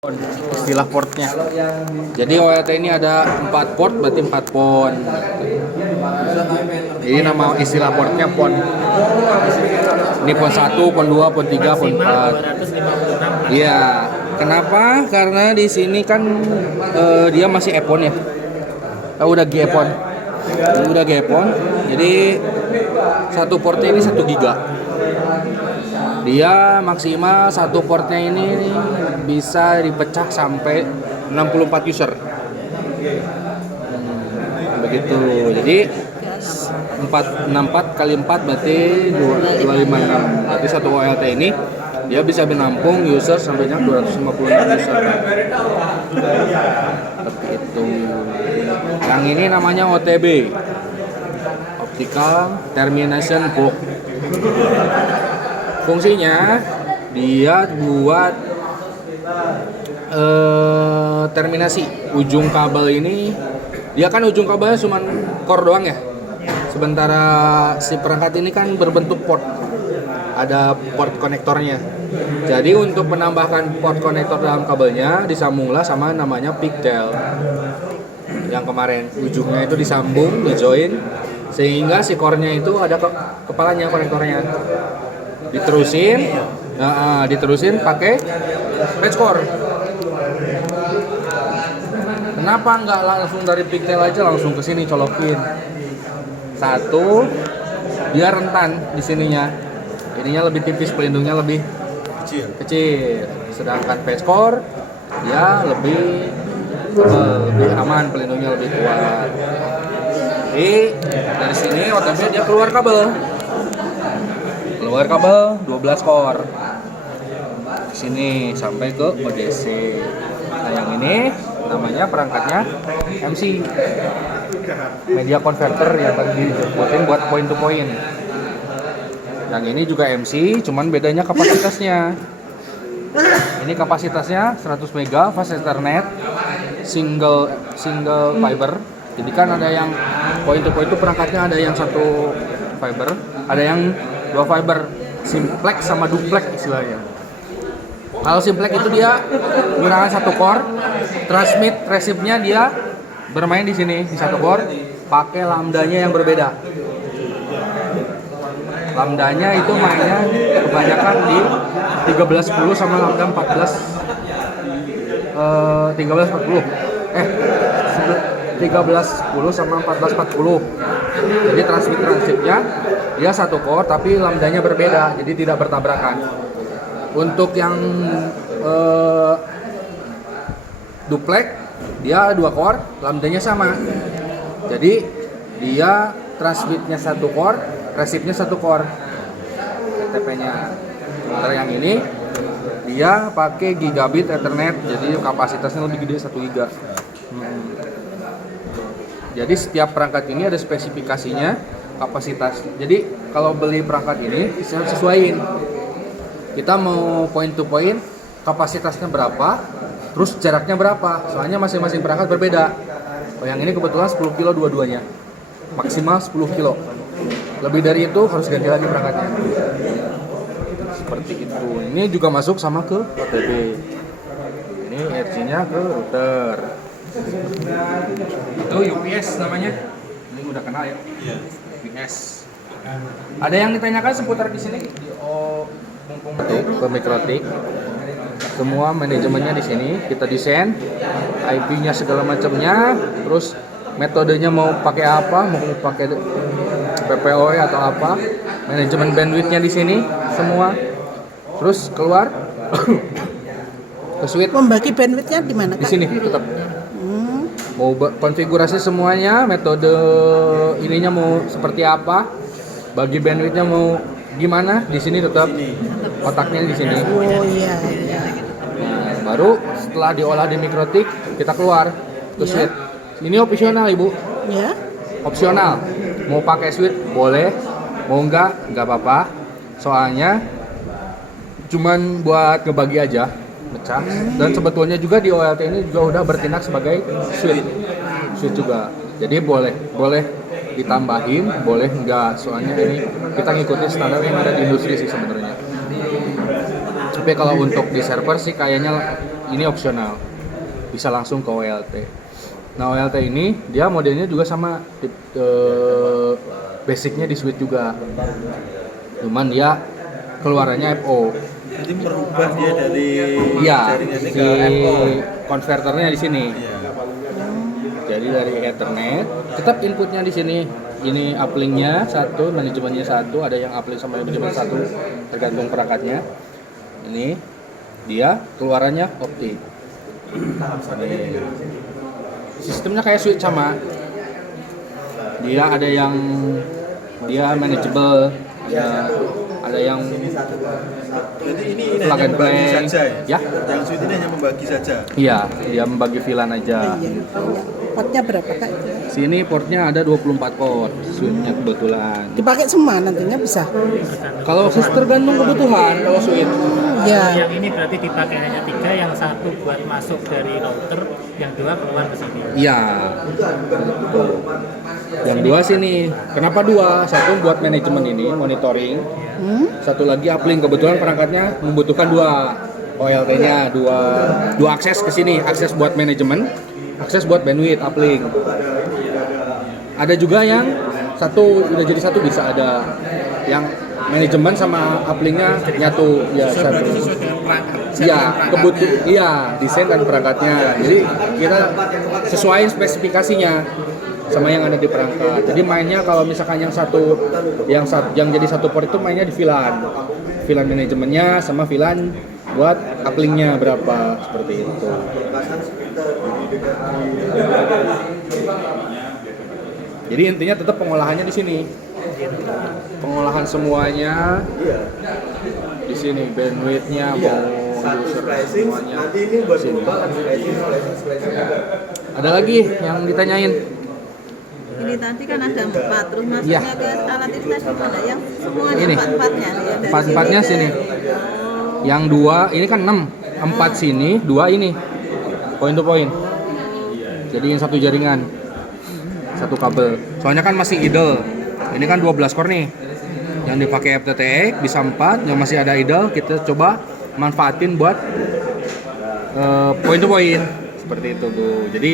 Istilah portnya. Jadi OLT ini ada 4 port, berarti 4 pon. Jadi nama istilah portnya pon. Ini pon 1, pon 2, pon 3, pon 4. Iya. Kenapa? Karena di sini kan dia masih EPON ya. Udah GEPON. Udah GEPON. Jadi satu portnya ini 1 giga. Dia maksimal satu portnya ini bisa dipecah sampai 64 user. Begitu. Jadi 64 kali 4 berarti 256. Berarti satu OLT ini dia bisa menampung user sampai 256 user. Seperti itu. Yang ini namanya OTB. Optical Termination Block. Fungsinya dia buat terminasi ujung kabel ini. Dia kan ujung kabelnya cuma core doang ya. Sementara si perangkat ini kan berbentuk port. Ada port konektornya. Jadi untuk menambahkan port konektor dalam kabelnya disambunglah sama namanya pigtail. Yang kemarin ujungnya itu disambung, dijoin sehingga si core-nya itu ada kepalanya, konektornya. Diterusin pakai patch core. Kenapa nggak langsung dari pigtail aja langsung ke sini colokin? Satu, dia rentan di sininya. Ininya lebih tipis, pelindungnya lebih kecil. Sedangkan patch core dia lebih aman, pelindungnya lebih kuat. Jadi dari sini OTB dia keluar kabel 12 core sini sampai ke ODC. Nah yang ini namanya perangkatnya MC, media converter yang tadi dibuatin buat point to point. Yang ini juga MC, cuman bedanya kapasitasnya. Ini kapasitasnya 100 mega fast ethernet single fiber. Jadi kan ada yang point to point itu perangkatnya ada yang 1 fiber, ada yang 2 fiber, simplex sama duplex istilahnya. Kalau simplex itu dia menggunakan 1 core, transmit receive-nya dia bermain di sini di 1 core, pakai lambdanya yang berbeda. Lambdanya itu mainnya kebanyakan di 1310 sama lambda 1310 sama 1440. Jadi transmit-nya dia 1 core tapi lambdanya berbeda, jadi tidak bertabrakan. Untuk yang duplex dia 2 core, lambdanya sama. Jadi dia transmitnya 1 core, receive-nya 1 core. TP-nya. Sementara yang ini dia pakai gigabit ethernet, jadi kapasitasnya lebih gede 1 giga. Jadi setiap perangkat ini ada spesifikasinya, kapasitas. Jadi kalau beli perangkat ini bisa sesuaiin. Kita mau point to point, kapasitasnya berapa, terus jaraknya berapa. Soalnya masing-masing perangkat berbeda. Oh, yang ini kebetulan 10 kilo dua-duanya. Maksimal 10 kilo. Lebih dari itu harus ganti lagi perangkatnya. Seperti itu. Ini juga masuk sama ke OTB. Ini RC-nya ke router. Itu UPS namanya. Ini udah kenal ya? Iya. UPS. Ada yang ditanyakan seputar di sini? Mumpung ke Mikrotik. Semua manajemennya di sini kita desain, IP-nya segala macamnya, terus metodenya mau pakai apa, mau pakai PPOE atau apa, manajemen bandwidth-nya di sini semua. Terus keluar ke switch. Membagi bandwidth-nya di mana? Di sini tetap. Mau konfigurasi semuanya, metode ininya mau seperti apa, bagi bandwidthnya mau gimana, di sini tetap otaknya di sini. Oh iya. Nah, baru setelah diolah di Mikrotik kita keluar ke switch. Ini opsional ibu. Ya. Opsional. Mau pakai switch boleh, mau nggak apa-apa. Soalnya cuman buat ngebagi aja, pecah. Dan sebetulnya juga di OLT ini juga udah bertindak sebagai switch juga. Jadi boleh ditambahin, boleh enggak. Soalnya ini kita ngikutin standar yang ada di industri sih sebenarnya. Tapi kalau untuk di server sih kayaknya ini opsional, bisa langsung ke OLT. Nah OLT ini dia modelnya juga sama, basicnya di switch juga, cuman dia keluarannya FO. Jadi merubah dia dari Iya, jaringannya si ke FO. konverternya di sini. Iya. Jadi dari Ethernet, tetap inputnya di sini. Ini uplink-nya satu, manajemennya satu, ada yang uplink sama manajemen satu, tergantung perangkatnya. Ini dia keluarannya optik. Ini. Sistemnya kayak switch sama. Dia ada yang dia manageable, ada yang Jadi ini plug hanya and membagi play. saja Ya? Yang switch ini hanya membagi saja. Iya, dia membagi VLAN aja. Potnya berapa kak? Sini portnya ada 24 port, switch-nya kebetulan. Dipakai semua nantinya bisa. Kalau tergantung kebutuhan, kalau switch. Ya. Yang ini berarti dipakai hanya 3, yang satu buat masuk dari router, yang 2 keluar ke sini. Iya. Betul. Yang 2 sini. Kenapa 2? Satu buat manajemen ini, monitoring. Satu lagi uplink, kebetulan perangkatnya membutuhkan 2 OLT-nya, dua akses ke sini, akses buat manajemen, akses buat bandwidth uplink. Ada juga yang satu udah jadi satu, bisa ada yang manajemen sama uplinknya nyatu ya satu. Iya, desain dan perangkatnya. Jadi kita sesuaiin spesifikasinya sama yang ada di perangkat. Jadi mainnya kalau misalkan yang jadi satu port itu mainnya di VLAN manajemennya sama VLAN buat uplinknya berapa, seperti itu. Jadi intinya tetap pengolahannya di sini. Pengolahan semuanya di sini, bandwidth-nya mau user semuanya. Sini. Ada lagi yang ditanyain? Ini tadi kan ada 4, terus masuknya Ya. ke alat ini tadi mana? Yang semuanya Ini. 4-4-nya. Empat-empatnya sini. Yang 2 ini kan 6, 4 sini, 2 ini. Point to point. Jadi yang satu jaringan, satu kabel. Soalnya kan masih idle. Ini kan 12 core nih. Yang dipakai FTTX bisa 4, yang masih ada idle kita coba manfaatin buat point to point. Seperti itu, Bu. Jadi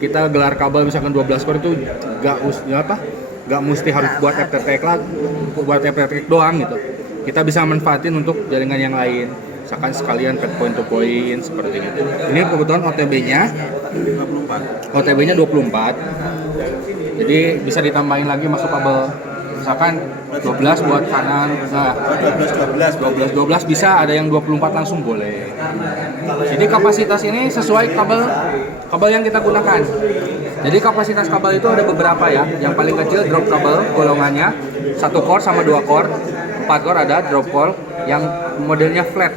kita gelar kabel misalkan 12 core itu gak mesti harus buat FTTX lah, buat FTTX doang gitu. Kita bisa manfaatin untuk jaringan yang lain. Misalkan sekalian ke point to point seperti itu. Ini kebetulan OTB-nya 24. Jadi bisa ditambahin lagi masuk kabel. Misalkan 12 buat kanan, nah 12 bisa, ada yang 24 langsung boleh. Jadi kapasitas ini sesuai kabel yang kita gunakan. Jadi kapasitas kabel itu ada beberapa ya. Yang paling kecil drop kabel golongannya 1 core sama 2 core. 4 core ada drop core yang modelnya flat.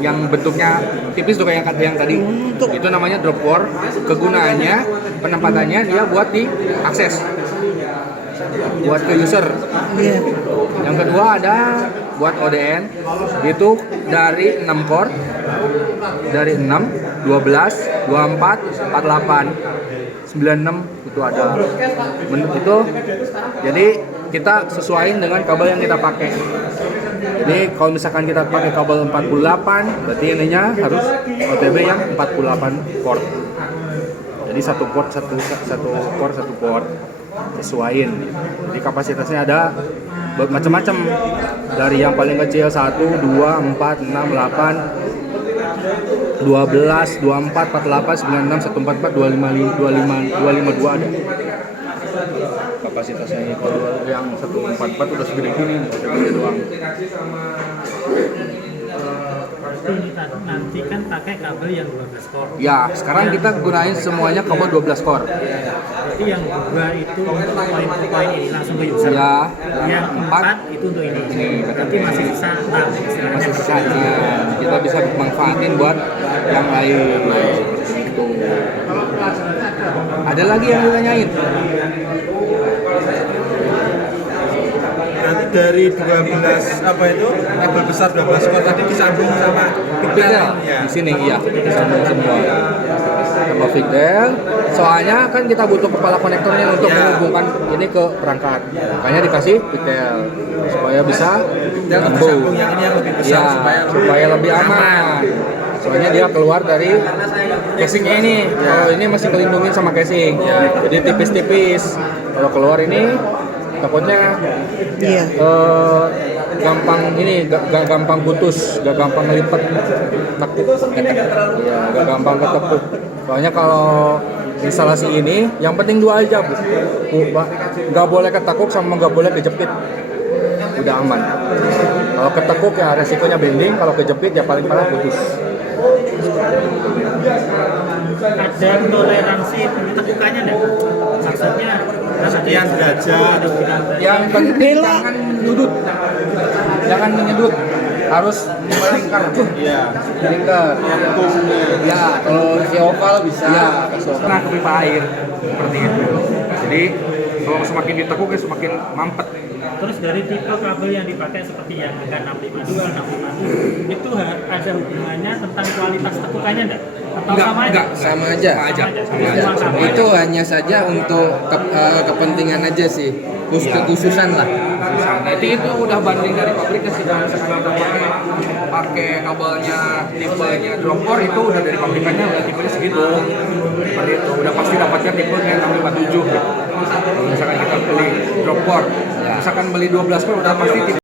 Yang bentuknya tipis tuh kayak yang tadi. Itu namanya drop core. Kegunaannya, penempatannya dia buat di akses, buat ke user. Yang kedua ada buat ODN, itu dari 6 core, dari 6, 12, 24, 48, 96 itu ada. Itu jadi kita sesuaiin dengan kabel yang kita pakai. Jadi kalau misalkan kita pakai kabel 48, berarti ininya harus OTB yang 48 port. Jadi satu port, satu port, sesuaiin. Jadi kapasitasnya ada macam-macam, dari yang paling kecil 1, 2, 4, 6, 8, 12, 24, 48, 96, 144, 252 ada. Kapasitasnya itu yang 144 udah segede gini, segede doang. Nanti kan pakai kabel yang 12 core. Ya, sekarang kita gunain semuanya kabel 12 core. Berarti yang 2 itu untuk point to point ini langsung ke user. Ya, Yang 4 itu untuk ini. Berarti masih sisa 6 istilahnya. masih sisanya kita bisa manfaatin buat yang lain seperti itu. Ada lagi yang ditanyain? Berarti dari 12 apa itu kabel besar 12 core tadi disambung sama Pigtail ya. di sini, iya, disambung semua sama pigtail. Soalnya kan kita butuh kepala konektornya untuk menghubungkan ini ke perangkat, makanya dikasih pigtail supaya bisa Dan nyambung. disambung yang ini yang lebih besar Ya, supaya lebih aman. Soalnya dia keluar dari casingnya ini. Kalau ini masih kelindungin sama casing. Jadi tipis-tipis. Kalau keluar ini takutnya Iya. gampang ini, gak gampang putus, gak gampang ngelipet, nekuk, gak gampang ketepuk. Soalnya kalau instalasi ini, yang penting dua aja bu, gak boleh ketekuk sama gak boleh kejepit, udah aman. Kalau ketekuk ya resikonya bending, kalau kejepit ya paling parah putus. Ada toleransi tekukannya enggak? Maksudnya Sekian derajat. Yang penting jangan menyudut, jangan menyudut, harus melingkar. Iya. Melingkar. Ya, kalau si oval bisa. Ya, kena ke pipa air seperti itu. Jadi kalau semakin ditekuk ya semakin mampet. terus dari tipe kabel yang dipakai seperti yang dengan 652, 657 itu ada hubungannya tentang kualitas tekukannya enggak? Atau sama aja? Sama aja. Sama aja. Itu hanya saja untuk kepentingan aja sih, kekhususan lah. Nah itu udah banding dari pabriknya sih. Kalau misalkan kita pakai kabelnya tipenya dropcore itu udah dari pabrikannya udah tipenya segitu. Seperti itu udah pasti dapatnya tipe yang 657 gitu. Kalau misalkan kita beli dropcore, misalkan beli 12 pun udah pasti tipe